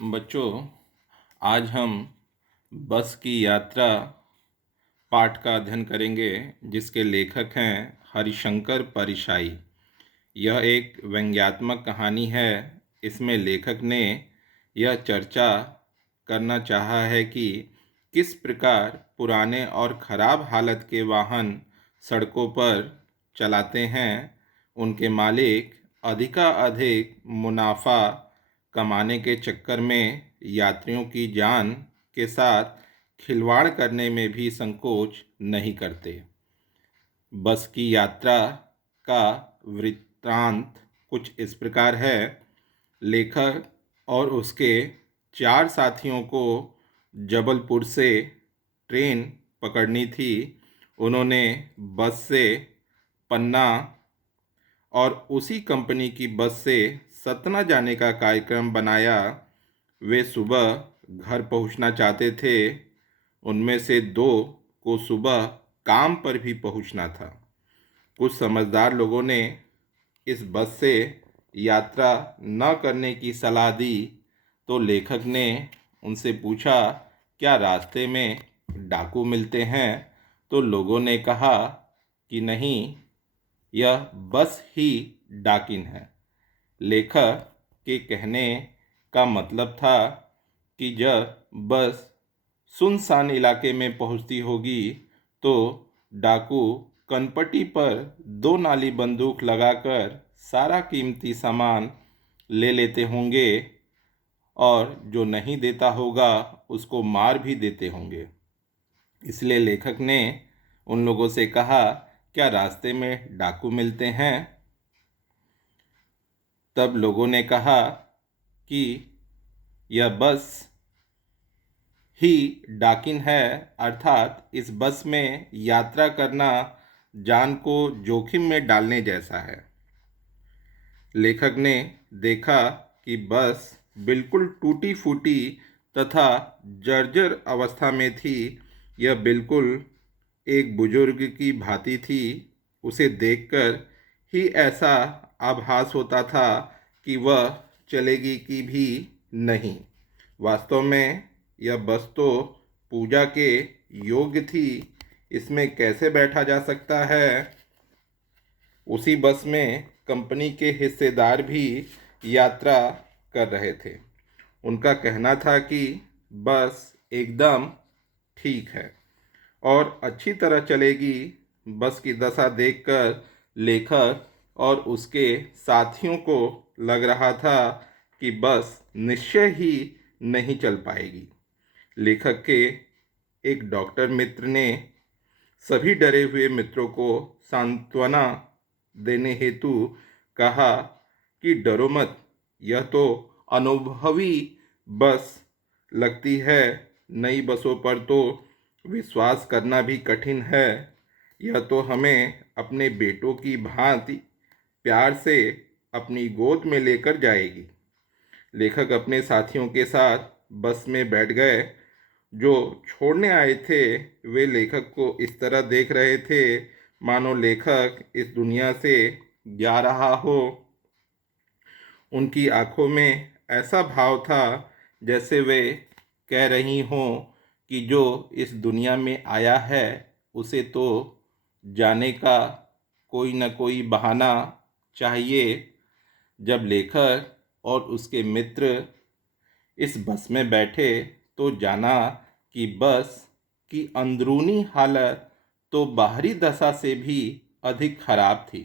बच्चों, आज हम बस की यात्रा पाठ का अध्ययन करेंगे, जिसके लेखक हैं हरिशंकर परिशाई। यह एक व्यंग्यात्मक कहानी है। इसमें लेखक ने यह चर्चा करना चाहा है कि किस प्रकार पुराने और खराब हालत के वाहन सड़कों पर चलाते हैं। उनके मालिक अधिकाधिक मुनाफा कमाने के चक्कर में यात्रियों की जान के साथ खिलवाड़ करने में भी संकोच नहीं करते। बस की यात्रा का वृत्तांत कुछ इस प्रकार है। लेखक और उसके 4 साथियों को जबलपुर से ट्रेन पकड़नी थी। उन्होंने बस से पन्ना और उसी कंपनी की बस से सतना जाने का कार्यक्रम बनाया। वे सुबह घर पहुंचना चाहते थे। उनमें से 2 को सुबह काम पर भी पहुंचना था। कुछ समझदार लोगों ने इस बस से यात्रा न करने की सलाह दी, तो लेखक ने उनसे पूछा, क्या रास्ते में डाकू मिलते हैं? तो लोगों ने कहा कि नहीं, यह बस ही डाकिन है। लेखक के कहने का मतलब था कि जब बस सुनसान इलाके में पहुंचती होगी तो डाकू कनपटी पर 2 नाली बंदूक लगाकर सारा कीमती सामान ले लेते होंगे और जो नहीं देता होगा उसको मार भी देते होंगे। इसलिए लेखक ने उन लोगों से कहा, क्या रास्ते में डाकू मिलते हैं? तब लोगों ने कहा कि यह बस ही डाकिन है, अर्थात इस बस में यात्रा करना जान को जोखिम में डालने जैसा है। लेखक ने देखा कि बस बिल्कुल टूटी फूटी तथा जर्जर अवस्था में थी। यह बिल्कुल एक बुजुर्ग की भांति थी। उसे देखकर ही ऐसा आभास होता था कि वह चलेगी कि भी नहीं। वास्तव में यह बस तो पूजा के योग्य थी। इसमें कैसे बैठा जा सकता है? उसी बस में कंपनी के हिस्सेदार भी यात्रा कर रहे थे। उनका कहना था कि बस एकदम ठीक है और अच्छी तरह चलेगी। बस की दशा देखकर लेखक और उसके साथियों को लग रहा था कि बस निश्चय ही नहीं चल पाएगी। लेखक के एक डॉक्टर मित्र ने सभी डरे हुए मित्रों को सांत्वना देने हेतु कहा कि डरो मत, यह तो अनुभवी बस लगती है। नई बसों पर तो विश्वास करना भी कठिन है। यह तो हमें अपने बेटों की भांति प्यार से अपनी गोद में लेकर जाएगी। लेखक अपने साथियों के साथ बस में बैठ गए। जो छोड़ने आए थे वे लेखक को इस तरह देख रहे थे मानो लेखक इस दुनिया से जा रहा हो। उनकी आंखों में ऐसा भाव था जैसे वे कह रही हों कि जो इस दुनिया में आया है उसे तो जाने का कोई न कोई बहाना चाहिए। जब लेखक और उसके मित्र इस बस में बैठे तो जाना कि बस की अंदरूनी हालत तो बाहरी दशा से भी अधिक खराब थी।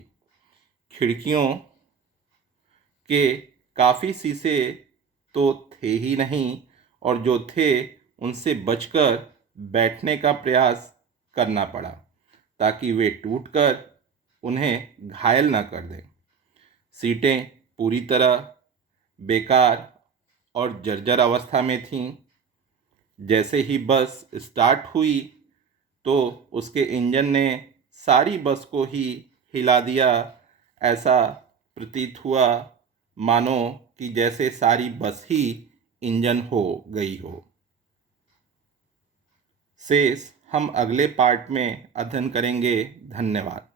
खिड़कियों के काफ़ी शीशे तो थे ही नहीं और जो थे उनसे बचकर बैठने का प्रयास करना पड़ा ताकि वे टूटकर उन्हें घायल न कर दें। सीटें पूरी तरह बेकार और जर्जर अवस्था में थीं। जैसे ही बस स्टार्ट हुई तो उसके इंजन ने सारी बस को ही हिला दिया। ऐसा प्रतीत हुआ मानो कि जैसे सारी बस ही इंजन हो गई हो। शेष हम अगले पार्ट में अध्ययन करेंगे। धन्यवाद।